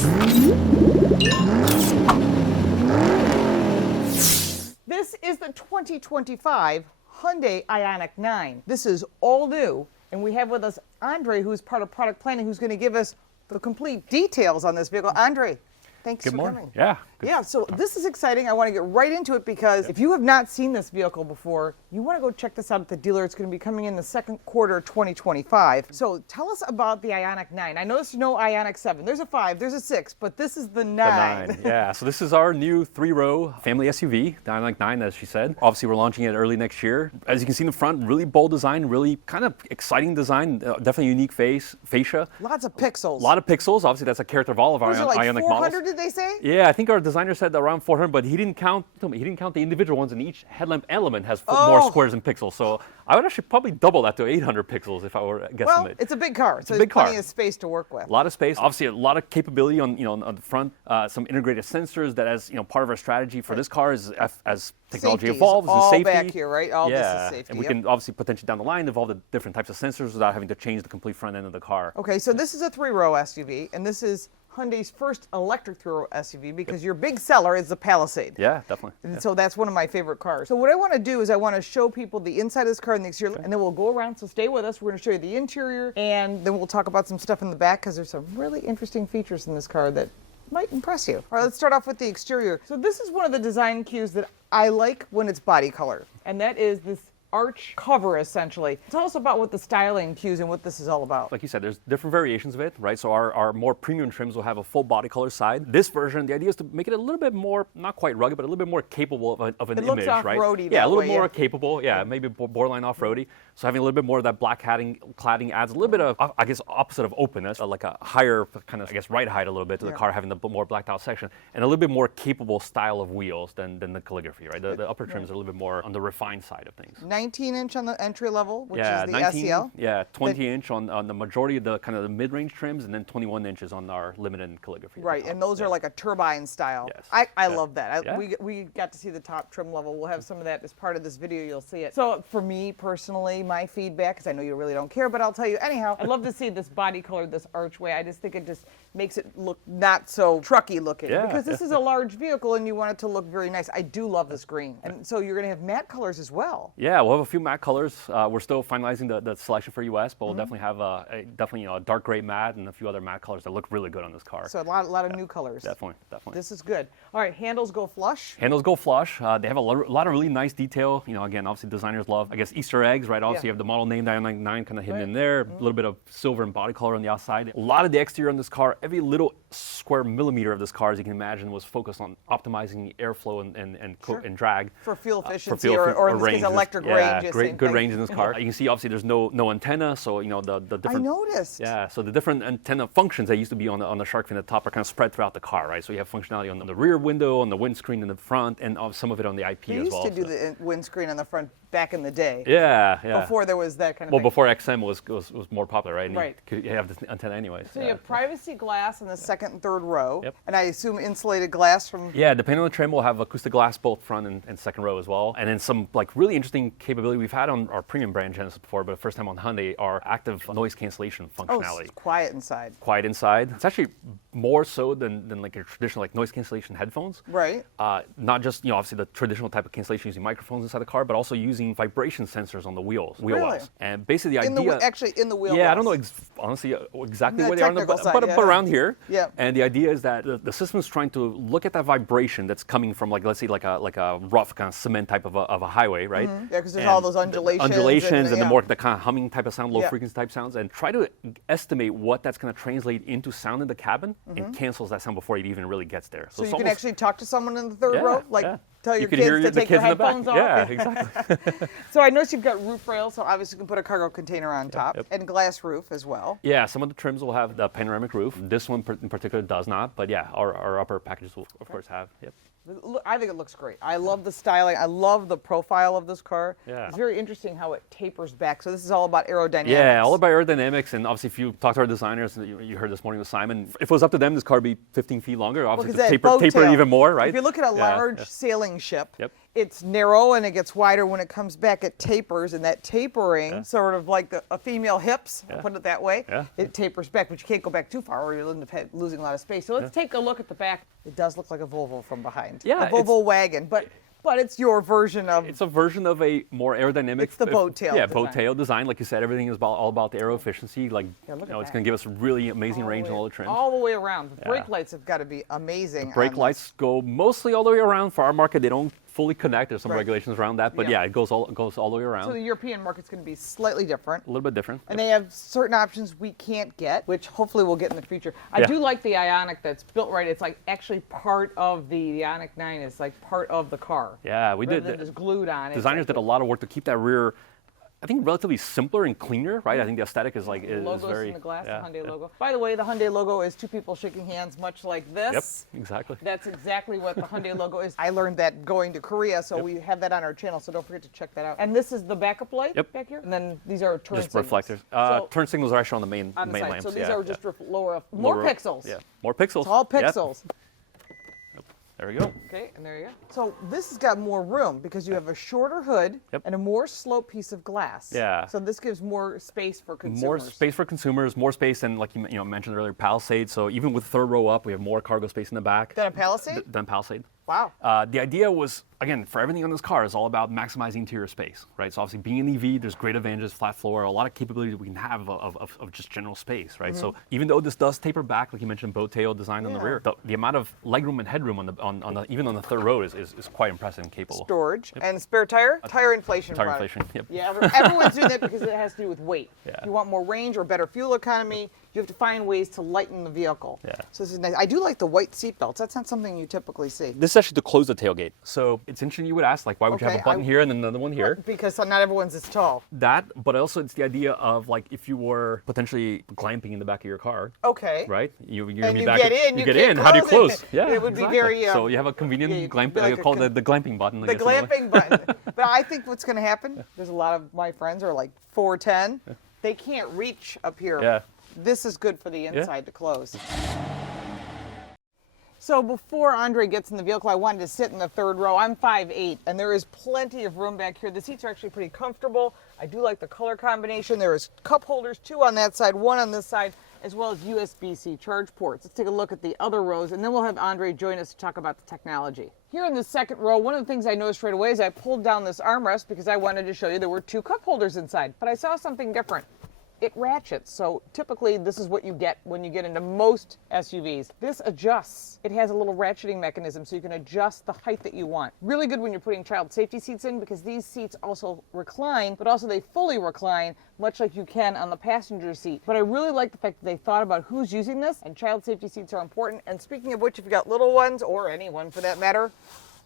This is the 2025 Hyundai Ioniq 9. This is all new, and we have with us Andre, who is part of product planning, who's going to give us the complete details on this vehicle. Andre, thanks for coming. Yeah. Yeah, so this is exciting. I want to get right into it because if you have not seen this vehicle before, you want to go check this out at the dealer. It's going to be coming in the second quarter of 2025. So tell us about the Ioniq 9. I know there's no Ioniq 7. There's a 5, there's a 6, but this is the 9. The 9, yeah. So this is our new 3-row family SUV, the Ioniq 9, as she said. Obviously, we're launching it early next year. As you can see in the front, really bold design, really kind of exciting design, definitely unique fascia. Lots of pixels. A lot of pixels. Obviously, that's a character of all of our Ioniq models. 400, did they say? Yeah, I think our designer said around 400, but he didn't count the individual ones, and each headlamp element has more squares and pixels. So I would actually probably double that to 800 pixels if I were to guesstimate. Well, it's a big car, so there's plenty of space to work with. A lot of space, obviously a lot of capability on the front. Some integrated sensors that, as part of our strategy for this car is as technology evolves, all safety. back here, right? All this is safety. And we can obviously potentially down the line evolve the different types of sensors without having to change the complete front end of the car. Okay, so this is a 3-row SUV, and this is Hyundai's first electric 3-row SUV because your big seller is the Palisade. Yeah, definitely. And so that's one of my favorite cars. So what I want to do is I want to show people the inside of this car and the exterior, and then we'll go around. So stay with us. We're going to show you the interior, and then we'll talk about some stuff in the back because there's some really interesting features in this car that might impress you. All right, let's start off with the exterior. So this is one of the design cues that I like when it's body color, and that is this arch cover, essentially. Tell us about what the styling cues and what this is all about. Like you said, there's different variations of it, right? So our more premium trims will have a full body color side. This version, the idea is to make it a little bit more, not quite rugged, but a little bit more capable of an image, right? It looks off-roady. Yeah, a little more capable. Yeah, maybe borderline off-roady. So having a little bit more of that black cladding adds a little bit of, I guess, opposite of openness, like a higher kind of, I guess, ride height a little bit to the car, having the more blacked out section, and a little bit more capable style of wheels than the calligraphy, right? The upper trims are a little bit more on the refined side of things. 19-inch on the entry level, which is the 19, SEL. Yeah, 20-inch on the majority of the kind of the mid-range trims, and then 21 inches on our limited calligraphy. Right, and those are like a turbine style. Yes. I love that. We got to see the top trim level. We'll have some of that as part of this video. You'll see it. So for me personally, my feedback, because I know you really don't care, but I'll tell you anyhow, I'd love to see this body color, this archway. I just think it just makes it look not so trucky looking. Yeah, because this is a large vehicle and you want it to look very nice. I do love this green. And so you're going to have matte colors as well. Yeah, we'll have a few matte colors. We're still finalizing the selection for US, but we'll definitely have a dark gray matte and a few other matte colors that look really good on this car. So a lot of new colors. Definitely. This is good. All right, handles go flush. Handles go flush. They have a lot of really nice detail. Again, obviously designers love, I guess, Easter eggs, right? Obviously you have the model name, the Ioniq 9 kind of hidden in there. A little bit of silver and body color on the outside. A lot of the exterior on this car, every little square millimeter of this car, as you can imagine, was focused on optimizing airflow and drag. For fuel efficiency or in this case, electric range. Yeah, good range in this car. You can see, obviously, there's no antenna, so the different. I noticed. Yeah, so the different antenna functions that used to be on the shark fin at the top are kind of spread throughout the car, right? So you have functionality on the rear window, on the windscreen in the front, and some of it on the IP as well. They used to do the windscreen on the front back in the day. Yeah. Before there was that kind of thing. Before XM was more popular, right? And right. You have this antenna anyways. So you have privacy glass in the second and third row. Yep. And I assume insulated glass from. Yeah, depending on the trim, we'll have acoustic glass both front and second row as well. And then some really interesting capability we've had on our premium brand Genesis before, but first time on Hyundai, our active noise cancellation functionality. Oh, it's quiet inside. Quiet inside. It's actually more so than like your traditional noise cancellation headphones. Right. Not just obviously the traditional type of cancellation using microphones inside the car, but also using vibration sensors on the wheel wells. And basically the idea. Actually in the wheel wells. Yeah, I don't know honestly exactly where they are, but around here. Yeah. And the idea is that the system is trying to look at that vibration that's coming from let's say like a rough kind of cement type of a highway, right? Yeah, because there's all those undulations. And the more the kind of humming type of sound, low frequency type sounds, and try to estimate what that's going to translate into sound in the cabin and cancels that sound before it even really gets there. So you can actually talk to someone in the third row, tell your kids to take their headphones off. Yeah, exactly. So I noticed you've got roof rails, so obviously you can put a cargo container on top, and glass roof as well. Yeah, some of the trims will have the panoramic roof. This one in particular does not, but yeah, our upper packages will of course have. Yep. I think it looks great. I love the styling. I love the profile of this car. Yeah. It's very interesting how it tapers back. So this is all about aerodynamics. Yeah, all about aerodynamics. And obviously, if you talk to our designers, you heard this morning with Simon, if it was up to them, this car would be 15 feet longer. Obviously, to taper it even more, right? If you look at a large sailing ship, it's narrow and it gets wider. When it comes back, it tapers, and that tapering, sort of like a female hips, I'll put it that way, it tapers back, but you can't go back too far or you'll end up losing a lot of space. So let's take a look at the back. It does look like a Volvo from behind. Yeah, a Volvo wagon, but it's your version of... It's a version of a more aerodynamic... It's the boat tail design. boat tail design. Like you said, everything is all about the aero efficiency. Like, look at it's that. going to give us really amazing range and all the trim. All the way around. The brake lights have got to be amazing. Brake lights go mostly all the way around. For our market, they don't fully connect. There's some regulations around that, but it goes all the way around. So the European market's going to be slightly different. A little bit different. And they have certain options we can't get, which hopefully we'll get in the future. I do like the Ioniq that's built right. It's like actually part of the Ioniq 9 is like part of the car. Yeah, we did. Just glued on. Designers did a lot of work to keep that rear, I think, relatively simpler and cleaner, right? I think the aesthetic is like is logos very. in the glass, the Hyundai logo. By the way, the Hyundai logo is two people shaking hands, much like this. Yep, exactly. That's exactly what the Hyundai logo is. I learned that going to Korea, so we have that on our channel, so don't forget to check that out. And this is the backup light back here, and then these are turn Just signals. reflectors. Turn signals are actually on the main On the main side. lamps. So these are just more pixels. Yeah, more pixels. It's all pixels. There we go. Okay, and there you go. So this has got more room because you have a shorter hood and a more sloped piece of glass. Yeah. So this gives more space for consumers. More space for consumers, more space than, like you mentioned earlier, Palisade. So even with third row up, we have more cargo space in the back. Than a Palisade? Than Palisade. Wow. The idea was, again, for everything on this car is all about maximizing interior space, right? So obviously being an EV, there's great advantages, flat floor, a lot of capability we can have of just general space, right? So even though this does taper back, like you mentioned, boat tail design on the rear, the amount of legroom and headroom even on the third row is quite impressive and capable. Storage and spare tire inflation. Tire product. inflation. Yep. Yeah, everyone's doing that because it has to do with weight. Yeah. If you want more range or better fuel economy, you have to find ways to lighten the vehicle. Yeah. So this is nice. I do like the white seat belts. That's not something you typically see. This is actually to close the tailgate. So it's interesting you would ask, like, why would you have a button here and then another one here? Because not everyone's as tall. That, but also it's the idea of, like, if you were potentially glamping in the back of your car. Okay. Right? You get in, How do you close? Yeah. It would be very. So you have a convenient glamp. I call it the glamping button. The glamping button. But I think what's going to happen, there's a lot of my friends are like 4'10". They can't reach up here. Yeah. This is good for the inside to close. So before Andre gets in the vehicle, I wanted to sit in the third row. I'm 5'8", and there is plenty of room back here. The seats are actually pretty comfortable. I do like the color combination. There is cup holders, 2 on that side, 1 on this side, as well as USB-C charge ports. Let's take a look at the other rows, and then we'll have Andre join us to talk about the technology. Here in the second row, one of the things I noticed right away is I pulled down this armrest because I wanted to show you there were 2 cup holders inside, but I saw something different. It ratchets. So typically this is what you get when you get into most SUVs. This adjusts. It has a little ratcheting mechanism so you can adjust the height that you want. Really good when you're putting child safety seats in because these seats also recline, but also they fully recline much like you can on the passenger seat. But I really like the fact that they thought about who's using this, and child safety seats are important. And speaking of which, if you've got little ones, or anyone for that matter,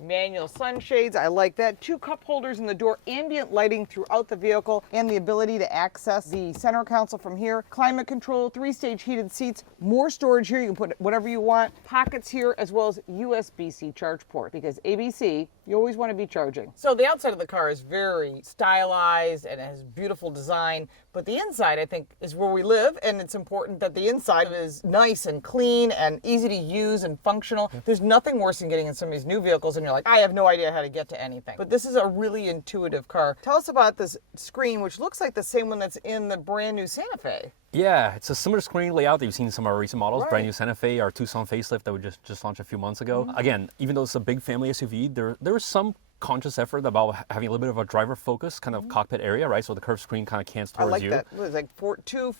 manual sunshades, I like that. 2 cup holders in the door, ambient lighting throughout the vehicle, and the ability to access the center console from here. Climate control, 3-stage heated seats, more storage here. You can put whatever you want. Pockets here, as well as USB-C charge port, because ABC, you always want to be charging. So the outside of the car is very stylized and it has beautiful design, but the inside, I think, is where we live, and it's important that the inside is nice and clean and easy to use and functional. There's nothing worse than getting in some of these new vehicles and you're like, I have no idea how to get to anything. But this is a really intuitive car. Tell us about this screen, which looks like the same one that's in the brand new Santa Fe. Yeah, it's a similar screen layout that you've seen in some of our recent models. Right. Brand new Santa Fe, our Tucson facelift that we just launched a few months ago. Again, even though it's a big family SUV, there was some conscious effort about having a little bit of a driver focus kind of cockpit area, right? So the curved screen kind of cants towards you. I like that. What is it, like 14-inch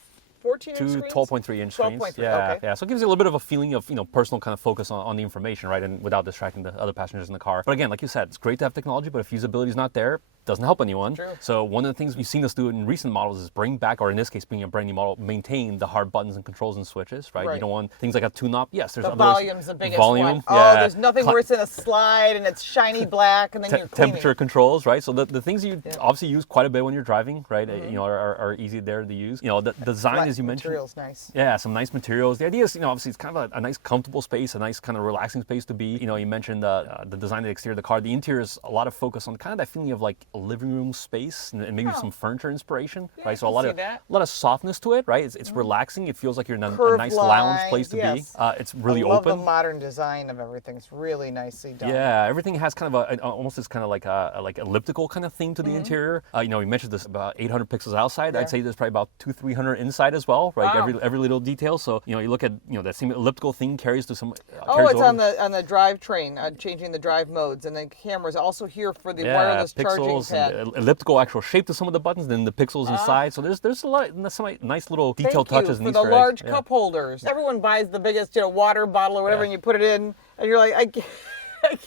screens? 12.3-inch screens. 12.3, yeah, okay. yeah. So it gives you a little bit of a feeling of, personal kind of focus on the information, right? And without distracting the other passengers in the car. But again, like you said, it's great to have technology, but if usability is not there, doesn't help anyone. True. So one of the things we've seen us do in recent models is bring back, or in this case, being a brand new model, maintain the hard buttons and controls and switches, right? You don't want things like a tune-up. Yes, there's the other volume's the biggest volume, one. Yeah. Oh, there's nothing worse than a slide and it's shiny black and then you're cleaning. Temperature controls, right? So the things you obviously use quite a bit when you're driving, right? Are easy there to use. The design, as you mentioned. Material's nice. Yeah, some nice materials. The idea is, obviously it's kind of a nice comfortable space, a nice kind of relaxing space to be. You mentioned the design of the exterior of the car. The interior is a lot of focus on kind of that feeling of like a living room space and maybe some furniture inspiration, Yeah, I right? So a can lot see of that. a lot of softness to it, right? It's relaxing. It feels like you're in a Curved nice lounge place to lines, be. It's really I love open. the modern design of everything. It's really nicely done. Yeah, everything has kind of almost this kind of like a like elliptical kind of thing to the interior. You know, we mentioned this about 800 pixels outside. Yeah. I'd say there's probably about 200-300 inside as well, right? Wow. Every little detail. So you know, you look at that same elliptical thing carries to some. Oh, carries it's over. on the drivetrain, changing the drive modes, and then cameras also here for the Yeah, wireless charging pixels pad. and the elliptical actual shape to some of the buttons, then the pixels inside. So there's a lot, some nice little detail Thank touches you and for Easter the large eggs. cup holders. Everyone buys the biggest, water bottle or whatever, and you put it in, and you're like, I can't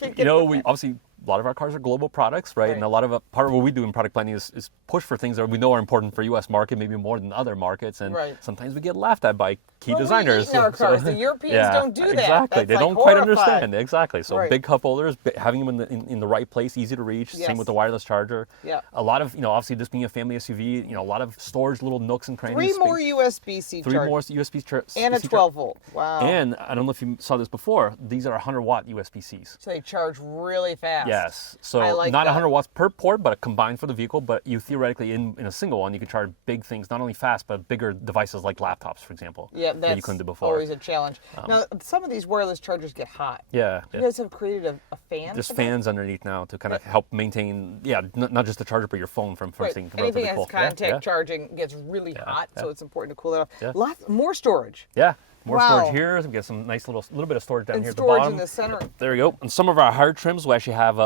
get You know, it. we obviously. A lot of our cars are global products, right? And a lot of part of what we do in product planning is push for things that we know are important for U.S. market, maybe more than other markets. And sometimes we get laughed at by key designers. We eat in our cars. The Europeans don't do that. Exactly. That's They like don't quite horrifying. understand. Exactly. So big cup holders, having them in the right place, easy to reach. Yes. Same with the wireless charger. Yeah. A lot of, obviously this being a family SUV, a lot of storage, little nooks and crannies. 3 more USB-C Three chargers. more USB chargers. And a 12-volt. Wow. And I don't know if you saw this before, these are 100-watt USB-Cs. So they charge really fast. Yes. So I like not that. 100 watts per port, but combined for the vehicle. But you theoretically, in a single one, you can charge big things, not only fast, but bigger devices like laptops, for example. Yeah, that you that's couldn't do before. always a challenge. Now, some of these wireless chargers get hot. Yeah. You guys have created a fan? There's for that? fans underneath now to kind of help maintain, not just the charger, but your phone from staying Anything relatively that cool. has contact charging gets really hot, so it's important to cool it off. Yeah. Lots more storage. Yeah. More Wow. storage here. We get some nice little bit of storage down And here at the storage bottom. in the center. There we go. And some of our higher trims will actually have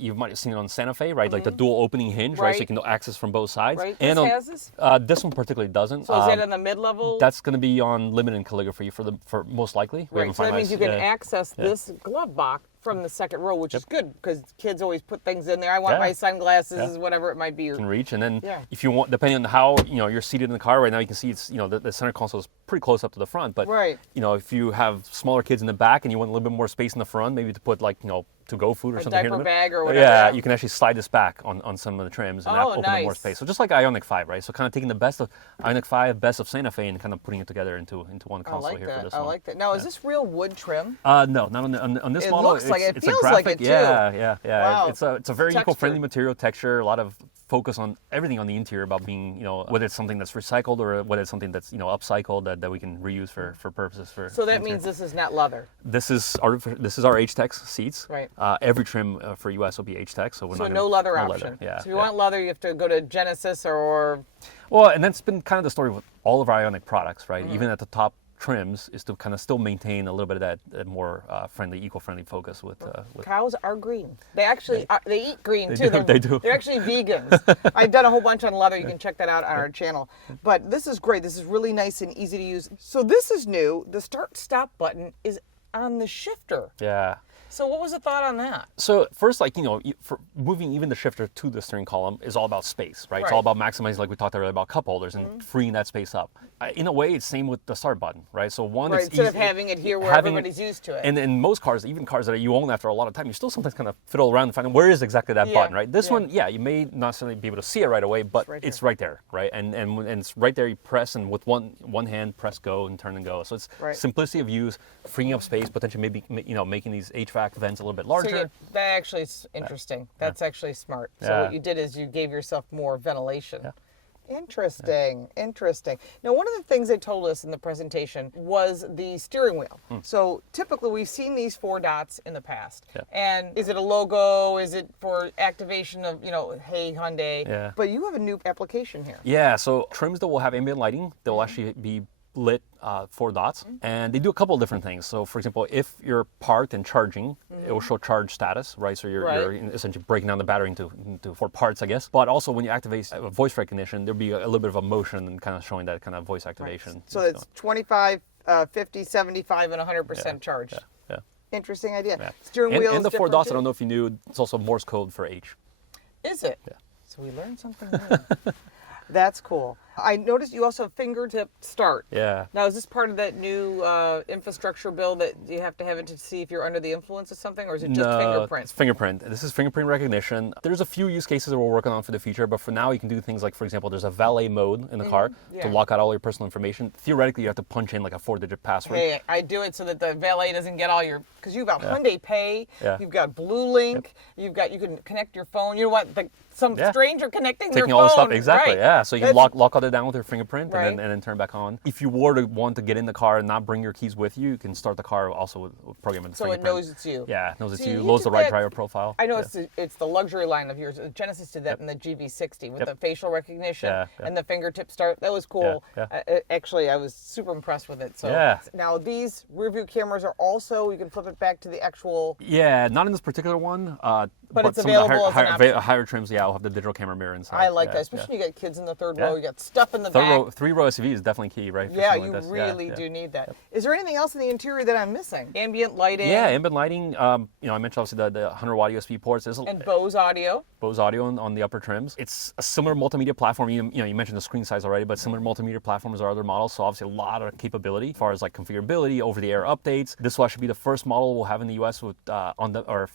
you might have seen it on Santa Fe, right? Like the dual opening hinge, right? So you can access from both sides. Right. And This has this? this one particularly doesn't. So is that in the mid-level? That's going to be on limited in calligraphy for most likely. We Right. haven't So that means finalized- you can yeah. access this glove box from the second row, which is good because kids always put things in there. I want my sunglasses, whatever it might be. Can reach, and then Yeah. if you want, depending on how you're seated in the car right now, you can see it's the center console is pretty close up to the front. But if you have smaller kids in the back and you want a little bit more space in the front, maybe to put to-go food or something here. diaper bag or Yeah, whatever. you can actually slide this back on some of the trims and open up more nice. space. So just like Ioniq 5, right? So kind of taking the best of Ioniq 5, best of Santa Fe, and kind of putting it together into one I console like here for that. this I one. like that. Now, is this real wood trim? No, not on this It model. looks like it. It's Feels a like graphic. it, too. Yeah. Wow. It's a very Texture. eco-friendly material, texture, a lot of focus on everything on the interior about being, whether it's something that's recycled or whether it's something that's, upcycled that we can reuse for purposes for. So that interior. means this is not leather. This is our H-Tex seats. Right. Every trim for US will be H-Tex, so we're not. No leather no option. Yeah. So if you want leather, you have to go to Genesis or. Well, and that's been kind of the story with all of our Ioniq products, right? Mm-hmm. Even at the top trims, is to kind of still maintain a little bit of that more eco-friendly focus with. Cows are green. They actually they eat green too. They do. They're actually vegans. I've done a whole bunch on leather. You can check that out on our channel. But this is great. This is really nice and easy to use. So this is new. The start-stop button is on the shifter. Yeah. So what was the thought on that? So first, for moving even the shifter to the steering column is all about space, right? It's all about maximizing, like we talked earlier, about cup holders and freeing that space up. In a way, it's same with the start button, right? So it's instead of easy, having it here where everybody's used to it. And in most cars, even cars that you own after a lot of time, you still sometimes kind of fiddle around and find where is exactly that button, right? This one, you may not necessarily be able to see it right away, but it's right there, right? And it's right there. You press, and with one hand, press go and turn and go. So it's simplicity of use, freeing up space, potentially maybe making these HVAC vents a little bit larger. So that actually is interesting. That's actually smart. So what you did is you gave yourself more ventilation. Yeah. Interesting. Now, one of the things they told us in the presentation was the steering wheel. So typically we've seen these 4 dots in the past. Yeah. And is it a logo? Is it for activation of, hey, Hyundai? Yeah. But you have a new application here. Yeah, so trims that will have ambient lighting, they'll actually be lit 4 dots, and they do a couple of different things. So for example, if you're parked and charging, it will show charge status, right? So you're essentially breaking down the battery into 4 parts, I guess. But also when you activate voice recognition, there'll be a little bit of a motion and kind of showing that kind of voice activation. So it's 25, 50, 75, and 100% charge. Yeah. Interesting idea. Yeah. Steering wheel and the is 4 dots, different I don't know if you knew, it's also Morse code for H. Is it? Yeah. So we learned something new. That's cool. I noticed you also have fingertip start. Yeah. Now, is this part of that new infrastructure bill that you have to have it to see if you're under the influence of something, or is it just fingerprint? It's fingerprint. This is fingerprint recognition. There's a few use cases that we're working on for the future, but for now you can do things like, for example, there's a valet mode in the car to lock out all your personal information. Theoretically, you have to punch in like a 4-digit password. Hey, I do it so that the valet doesn't get all your, because you've got Hyundai Pay, you've got Blue Link, you can connect your phone. You know what? Some stranger connecting their phone. Taking all the stuff, exactly, right. yeah. So you can lock all that down with your fingerprint Right. and then turn back on. If you were to want to get in the car and not bring your keys with you, you can start the car also with programming the fingerprint. So it knows it's you. Yeah, it knows it's See, you. you Loads the did right that- driver profile. I know it's the luxury line of yours. Genesis did that in the GV60 with the facial recognition and the fingertip start. That was cool. Actually, I was super impressed with it. So now these rear view cameras are also, you can flip it back to the actual. Yeah, not in this particular one. But it's some available of the as an option. higher trims, I'll have the digital camera mirror inside. I like that, especially when you got kids in the third row. You got stuff in the back. Three-row SUV is definitely key, right? Yeah, you really do need that. Is there anything else in the interior that I'm missing? Ambient lighting. Yeah, ambient lighting. I mentioned obviously the 100-watt USB ports. And Bose audio. Bose audio on the upper trims. It's a similar multimedia platform. You mentioned the screen size already, but similar multimedia platforms are other models. So obviously a lot of capability as far as like configurability, over-the-air updates. This will actually be the first model we'll have in the US with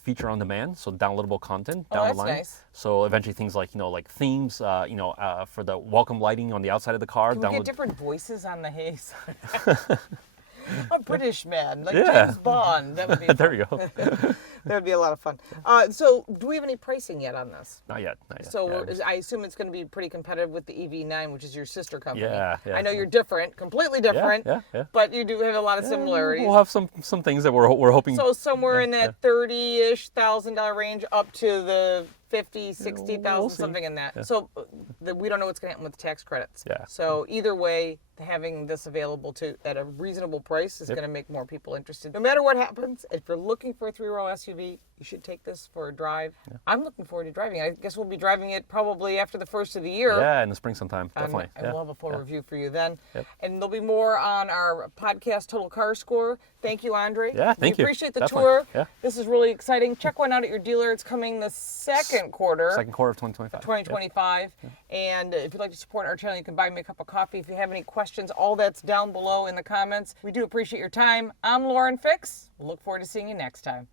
feature on demand, so downloadable content down the line. Nice. So eventually things like themes, for the welcome lighting on the outside of the car. Can we get different voices on the haze? A British man, like James Bond. That would be there you go. That would be a lot of fun. So, do we have any pricing yet on this? Not yet. So, I assume it's going to be pretty competitive with the EV9, which is your sister company. Yeah. I know you're different, completely different. Yeah. But you do have a lot of similarities. We'll have some things that we're hoping. So somewhere in that $30,000-ish range, up to the 50, 60,000, something in that. So we don't know what's going to happen with the tax credits. Yeah. So either way, having this available at a reasonable price is going to make more people interested. No matter what happens, if you're looking for a 3-row SUV, you should take this for a drive. Yeah. I'm looking forward to driving it. I guess we'll be driving it probably after the first of the year. Yeah, in the spring sometime, definitely. And we'll have a full review for you then. Yep. And there'll be more on our podcast, Total Car Score. Thank you, Andre. Yeah, thank you. We appreciate the Definitely. tour. Yeah. This is really exciting. Check one out at your dealer. It's coming the second quarter. Second quarter of 2025. 2025. Yep. And if you'd like to support our channel, you can buy me a cup of coffee. If you have any questions, all that's down below in the comments. We do appreciate your time. I'm LaurenFix. We'll look forward to seeing you next time.